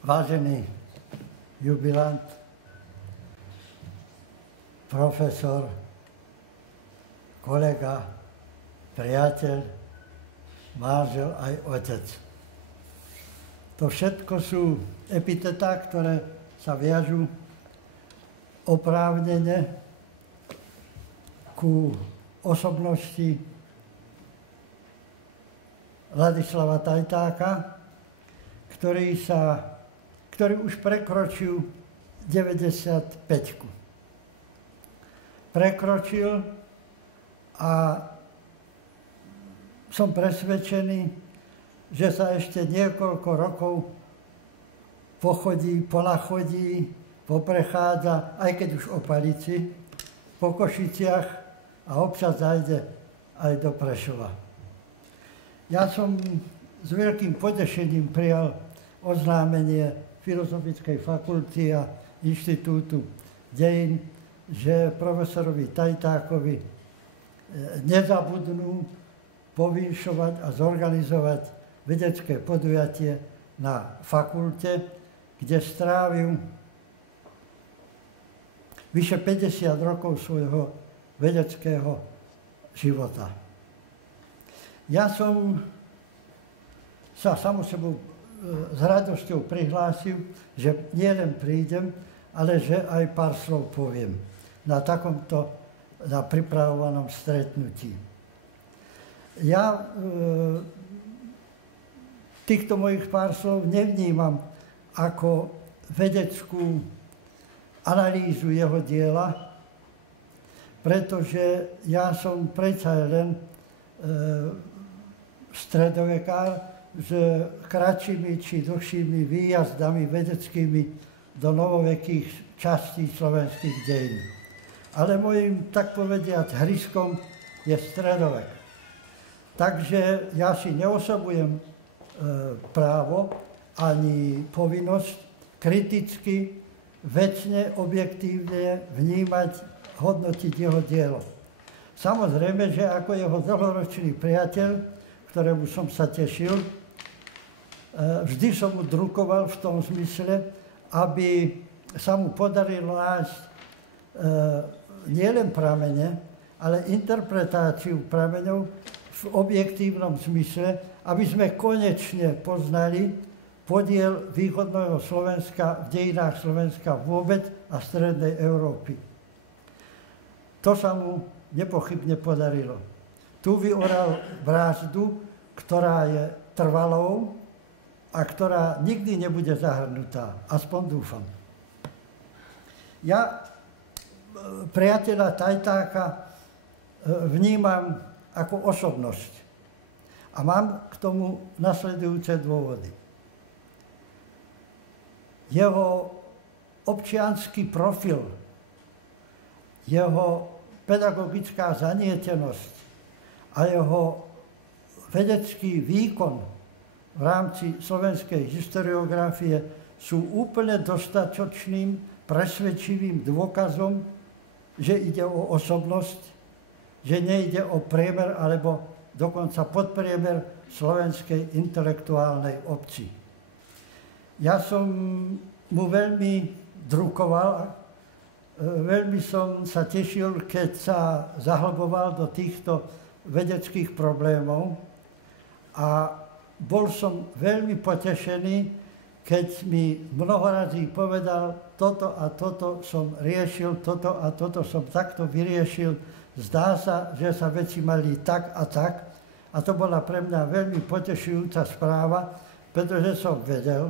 Vážený jubilant, profesor, kolega, priateľ, manžel aj otec. To všetko sú epitetá, ktoré sa viažú oprávnene ku osobnosti Ladislava Tajtáka, ktorý už prekročil 95. Prekročil a som presvedčený, že sa ešte niekoľko rokov pochodí, ponachodí, poprechádza, aj keď už o Palici, po Košiciach a občas zajde aj do Prešova. Ja som s veľkým potešením prijal oznámenie Filozofickej fakulty a Inštitútu dejín, že profesorovi Tajtákovi nezabudnú povinšovať a zorganizovať vedecké podujatie na fakulte, kde strávil vyše 50 rokov svojho vedeckého života. Ja som sa samo sebou s radosťou prihlásil, že nielen prídem, ale že aj pár slov poviem na takomto, na pripravovanom stretnutí. Ja týchto mojich pár slov nevnímam ako vedeckú analýzu jeho diela, pretože ja som predsa len stredovekár, s kratšími či dlhšími výjazdami vedeckými do novovekých častí slovenských dejín. Ale môjim, tak povediať, hryskom je stredovek. Takže ja si neosobujem právo ani povinnosť kriticky, vecne, objektívne vnímať, hodnotiť jeho dielo. Samozrejme, že ako jeho dlhoročný priateľ, ktorému som sa tešil, vždy som mu drukoval v tom zmysle, aby sa mu podarilo nájsť nielen pramene, ale interpretáciu prameňov v objektívnom zmysle, aby sme konečne poznali podiel východného Slovenska v dejinách Slovenska vôbec a strednej Európy. To sa mu nepochybne podarilo. Tu vyoral brázdu, ktorá je trvalou a ktorá nikdy nebude zahrnutá. Aspoň dúfam. Ja priateľa Tajtáka vnímam ako osobnosť. A mám k tomu nasledujúce dôvody. Jeho občiansky profil, jeho pedagogická zanietenosť a jeho vedecký výkon v rámci slovenskej historiografie sú úplne dostatočným, presvedčivým dôkazom, že ide o osobnosť, že nejde o priemer alebo dokonca podpriemer slovenskej intelektuálnej obci. Ja som mu veľmi drukoval, veľmi som sa tešil, keď sa zahlboval do týchto vedeckých problémov a bol som veľmi potešený, keď mi mnoho razy povedal, toto a toto som riešil, toto a toto som takto vyriešil, zdá sa, že sa veci mali tak a tak. A to bola pre mňa veľmi potešujúca správa, pretože som vedel,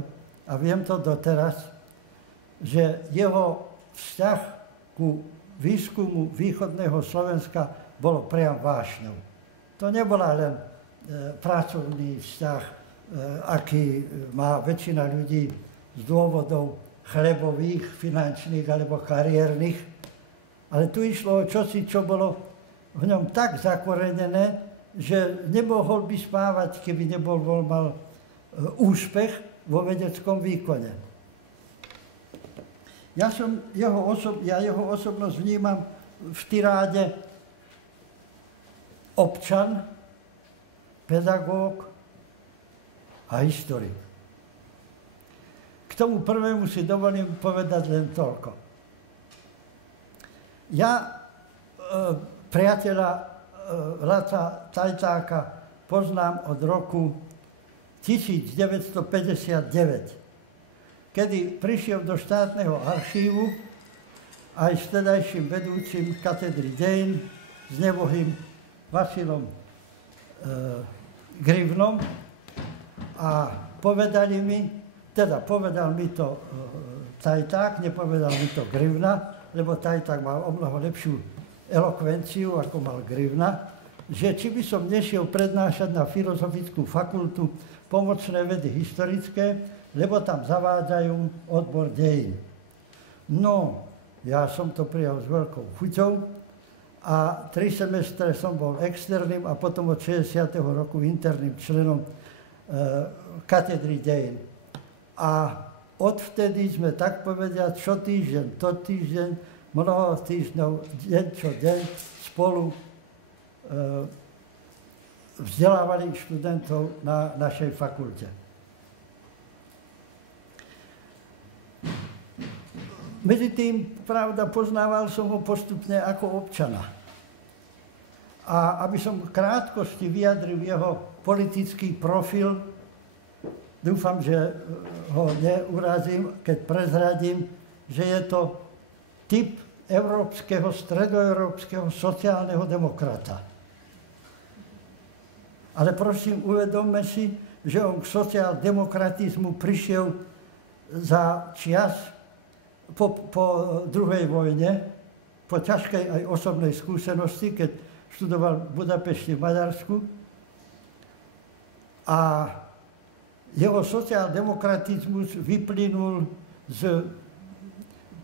a viem to doteraz, že jeho vzťah ku výskumu východného Slovenska bolo priam vášňou. To nebola len pracovný vzťah, aký má väčšina ľudí z dôvodov chlebových, finančných alebo kariérnych. Ale tu išlo o čosi, čo bolo v ňom tak zakorenené, že nemohol by spávať, keby mal úspech vo vedeckom výkone. Ja jeho osobnosť vnímam v tiráde občan, pedagóg a historik, tomu prvému si dovolím povedať len toľko. Ja priateľa Laca Tajtáka poznám od roku 1959, kedy prišiel do štátneho archívu aj s tedajším vedúcim katedry dejin s nebohým Vasilom Grivnom a povedal mi to Tajták, nepovedal mi to Grivna, lebo Tajták mal o mnoho lepšiu elokvenciu, ako mal Grivna, že či by som nešiel prednášať na Filozofickú fakultu pomocné vedy historické, lebo tam zavádzajú odbor dejín. No, ja som to prijal s veľkou chuťou a 3 semestre som bol externým a potom od 60. roku interným členom katedry dejín. A odvtedy sme, tak povediať, čo týždeň, to týždeň, mnoho týždňov, deň čo deň spolu vzdelávali študentov na našej fakulte. Medzitým, pravda, poznával som ho postupne ako občana. A aby som v krátkosti vyjadril jeho politický profil, dúfam, že ho neurazím, keď prezradím, že je to typ európskeho, stredoeurópskeho sociálneho demokrata. Ale prosím, uvedomme si, že on k sociáldemokratizmu prišiel za čias po druhej vojne, po ťažkej aj osobnej skúsenosti, keď študoval v Budapešti v Maďarsku. A jeho sociáldemokratizmus vyplynul z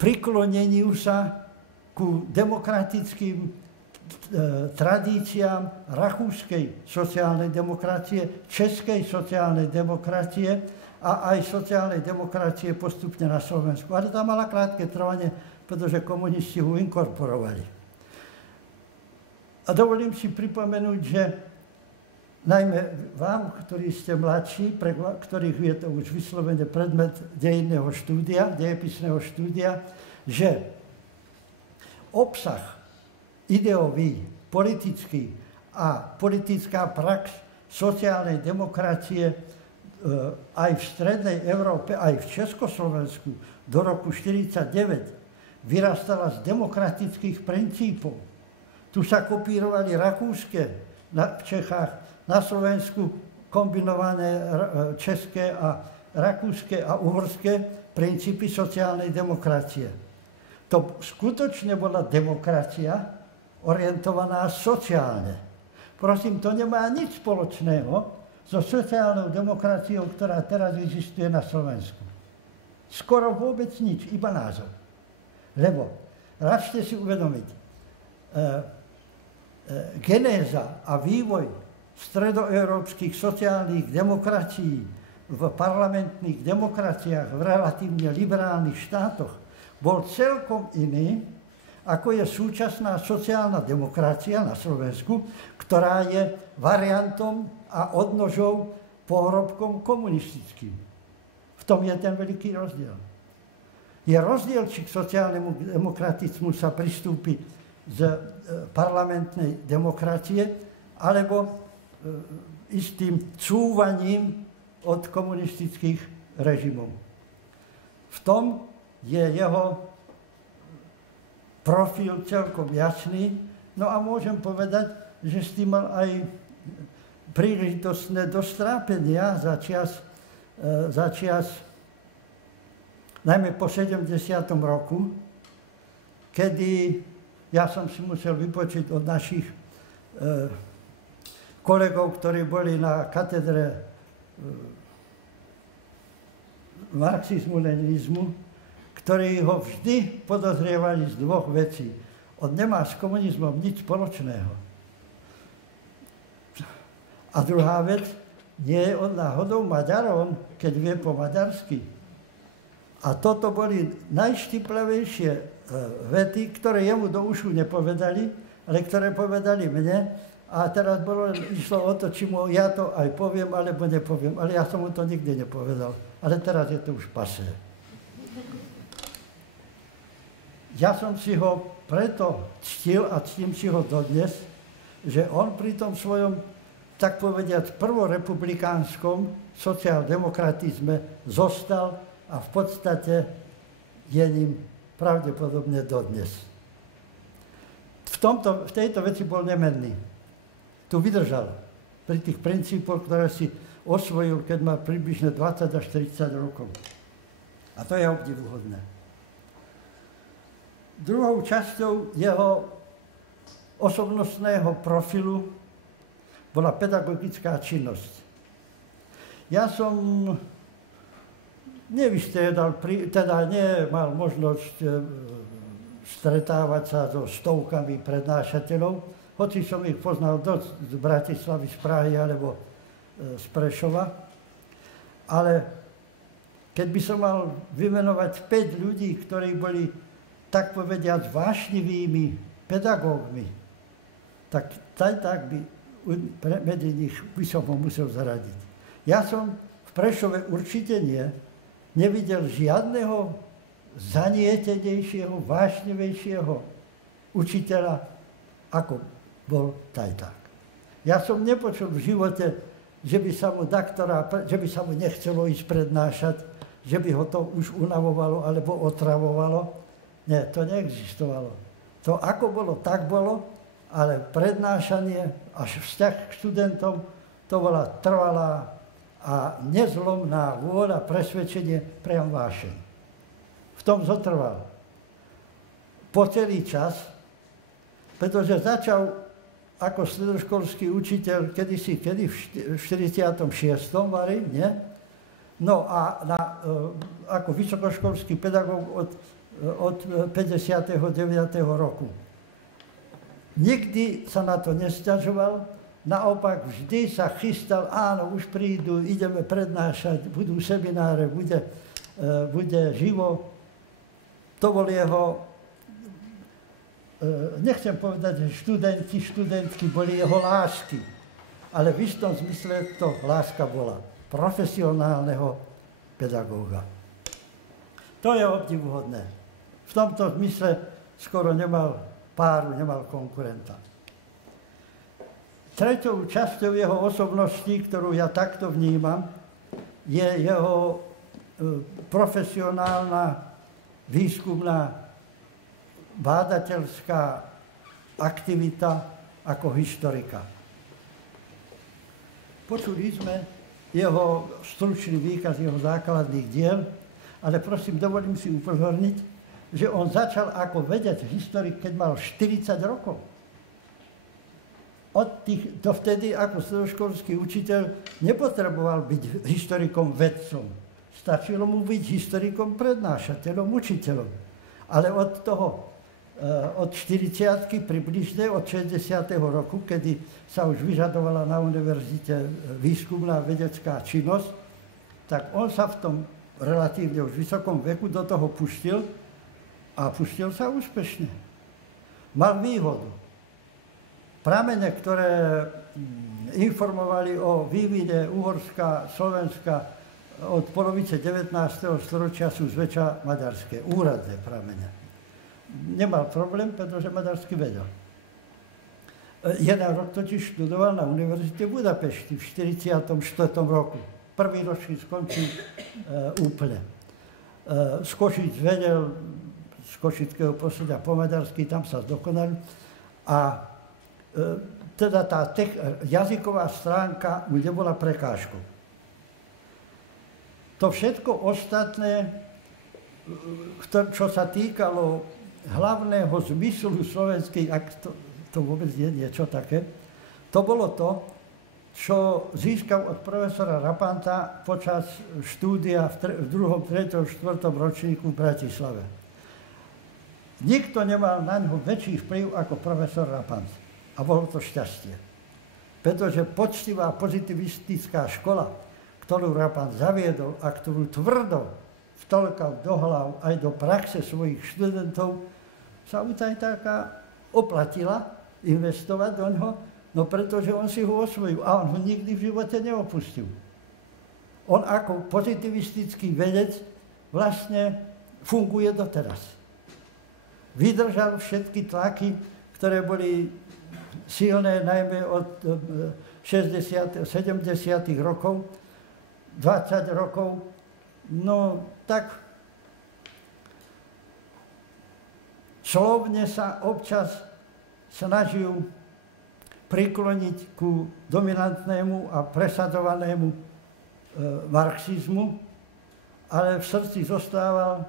prikloneniu sa ku demokratickým tradíciám rakúskej sociálnej demokracie, českej sociálnej demokracie a aj sociálnej demokracie postupne na Slovensku. Ale tá mala krátke trvanie, pretože komunisti ho inkorporovali. A dovolím si pripomenúť, že najmä vám, ktorí ste mladší, pre ktorých je to už vyslovene predmet dejinného štúdia, dejepisného štúdia, že obsah ideový, politický a politická prax sociálnej demokracie aj v strednej Európe, aj v Československu do roku 1949 vyrastala z demokratických princípov. Tu sa kopírovali rakúske v Čechách, na Slovensku kombinované české a rakúske a uhorské princípy sociálnej demokracie. To skutočne bola demokracia orientovaná sociálne. Prosím, to nemá nič spoločného so sociálnou demokraciou, ktorá teraz existuje na Slovensku. Skoro vôbec nič, iba názov. Lebo, račte si uvedomiť, genéza a vývoj stredoeurópskych sociálnych demokracií v parlamentných demokraciách v relatívne liberálnych štátoch bol celkom iný, ako je súčasná sociálna demokracia na Slovensku, ktorá je variantom a odnožou pohrobkom komunistickým. V tom je ten veľký rozdiel. Je rozdiel, či k sociálnemu demokratizmu sa pristúpi z parlamentnej demokracie, alebo istým cúvaním od komunistických režimov. V tom je jeho profil celkom jasný, no a môžem povedať, že s tým mal aj príležitostné dostrápenia za čias najmä po 70. roku, kedy ja som si musel vypočiť od našich kolegov, ktorí boli na katedre marxizmu-leninizmu, ktorí ho vždy podozrievali z dvoch vecí. On nemá s komunizmom nič spoločného. A druhá vec, nie je on náhodou Maďarom, keď vie po maďarsky. A toto boli najštiplavejšie vety, ktoré jemu do ušu nepovedali, ale ktoré povedali mne. A teraz išlo o to, či mu ja to aj poviem, alebo nepoviem. Ale ja som mu to nikdy nepovedal. Ale teraz je to už pasé. Ja som si ho preto ctil a ctím si ho dodnes, že on pri tom svojom, tak povediať, prvorepublikánskom sociáldemokratizme zostal a v podstate je ním pravdepodobne dodnes. V tejto veci bol nemenný. Tu vydržal pri tých princípoch, ktoré si osvojil, keď mal približne 20 až 30 rokov. A to je obdivuhodné. Druhou časťou jeho osobnostného profilu bola pedagogická činnosť. Ja som nevystriedal, teda nemal možnosť stretávať sa so stovkami prednášateľov, hoci som ich poznal dosť z Bratislavy, z Prahy alebo z Prešova. Ale keď by som mal vymenovať 5 ľudí, ktorí boli, tak povediať, vášnivými pedagógmi, tak by medzi nich by som ho musel zaradiť. Ja som v Prešove určite nevidel žiadneho zanietenejšieho, vášnivejšieho učiteľa, ako bol Tajták. Ja som nepočul v živote, že by sa mu nechcelo ísť prednášať, že by ho to už unavovalo alebo otravovalo. Nie, to neexistovalo. To ako bolo, tak bolo, ale prednášanie až vzťah k študentom, to bola trvalá a nezlomná vôľa, presvedčenie, priam vášeň. V tom zotrval po celý čas, pretože začal ako stredoškolský učiteľ kedy v 46. vari, nie? No a ako vysokoškolský pedagóg od 59. roku. Nikdy sa na to nesťažoval, naopak vždy sa chystal, áno, už prídu, ideme prednášať, budú semináre, bude živo. To bol jeho, nechcem povedať, že študentky boli jeho lásky, ale v istom zmysle to láska bola profesionálneho pedagóga. To je obdivuhodné. V tomto zmysle skoro nemal páru, nemal konkurenta. Treťou časťou jeho osobnosti, ktorú ja takto vnímam, je jeho profesionálna, výskumná, bádateľská aktivita ako historika. Počuli sme jeho stručný výkaz jeho základných diel, ale prosím, dovolím si upozorniť, že on začal ako vedec historik, keď mal 40 rokov. Dovtedy ako stredoškolský učiteľ nepotreboval byť historikom vedcom. Stačilo mu byť historikom prednášateľom, učiteľom. Ale od 40-ky približne, od 60. roku, kedy sa už vyžadovala na univerzite výskumná vedecká činnosť, tak on sa v tom relatívne už vysokom veku do toho pustil a pustil sa úspešne. Mal výhodu. Pramene, ktoré informovali o vývine Uhorska, Slovenska od polovice 19. storočia sú zväčša maďarské, úradné pramene. Nemal problém, pretože maďarsky vedel. Jeden rok totiž študoval na univerzite v Budapešti v 44. roku. Prvý ročník skončil úplne. Z Košic vedel, z košického posledia po maďarsky, tam sa zdokonali. A teda tá jazyková stránka mu nebola prekážkou. To všetko ostatné, čo sa týkalo hlavného zmyslu slovenskej, ak to vôbec je niečo také, to bolo to, čo získal od profesora Rapanta počas štúdia v 2., 3., 4. ročníku v Bratislave. Nikto nemal na ňo väčší vplyv ako profesor Rapant. A bolo to šťastie. Pretože poctivá pozitivistická škola, ktorú Rapant zaviedol a ktorú tvrdo vtolkal do hlav aj do praxe svojich študentov, sa u Tajtáka oplatila investovať do ňoho, no pretože on si ho osvojil a on ho nikdy v živote neopustil. On ako pozitivistický vedec vlastne funguje doteraz. vydržal všetky tlaky, ktoré boli silné najmä od 60. 70. rokov, 20 rokov. No tak slovne sa občas snažil prikloniť ku dominantnému a presadzovanému marxizmu, ale v srdci zostával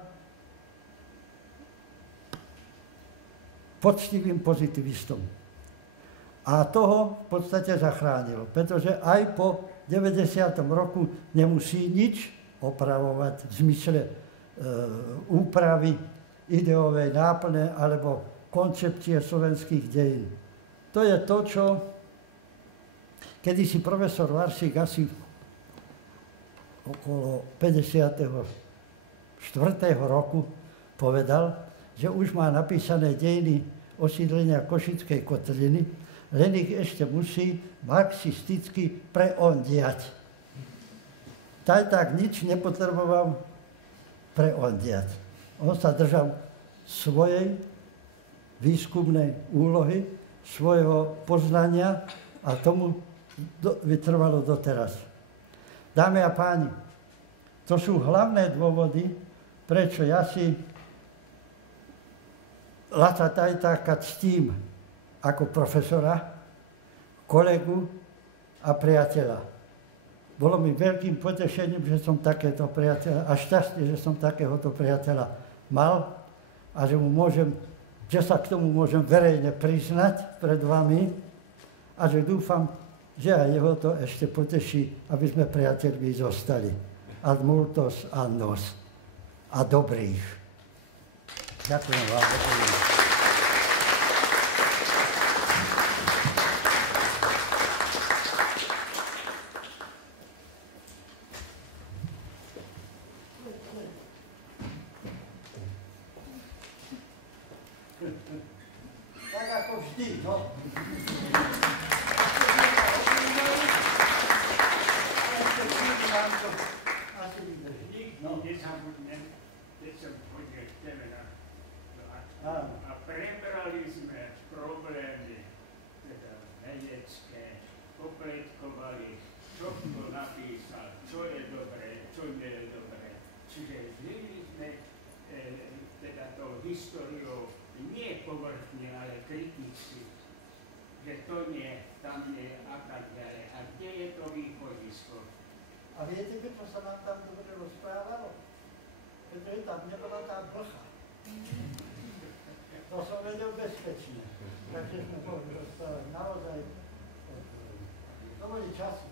poctivým pozitivistom. A toho v podstate zachránilo, pretože aj po 90. roku nemusí nič opravovať v zmysle úpravy ideovej náplne alebo koncepcie slovenských dejín. To je to, čo kedysi profesor Varsík asi okolo 54. roku povedal, že už má napísané dejiny osídlenia Košickej kotliny, len ich ešte musí marxisticky preondiať. Tak nič nepotreboval preondiať. On sa držal svojej výskumnej úlohy, svojho poznania a tomu vytrvalo doteraz. Dámy a páni, to sú hlavné dôvody, prečo ja si Laca Tajtáka ctím ako profesora, kolegu a priateľa. Bolo mi veľkým potešením, že som takéto priateľa a šťastie, že som takéhoto priateľa mal a že sa k tomu môžem verejne priznať pred vami a že dúfam, že aj jeho to ešte poteší, aby sme priateľmi zostali. Ad multos annos a dobrých. Ďakujem vám. Tak ako vždy, no. Asi vydrží. No, keď sa pôjde k téme a prebrali sme problémy teda vedecké, popletkovali, čo kto napísal, čo je dobré, čo nie je dobré. Čiže žili sme teda tou históriou nie povrchne, ale kriticky, že to nie, tam nie a tak ďalej. A kde je to východisko? A viete, čo sa nám tam dobre rozprávalo? Pretože tam nebola tá blcha. To som vedel bezpečne. Takže sme mohli rozprávať naozaj. To boli časy.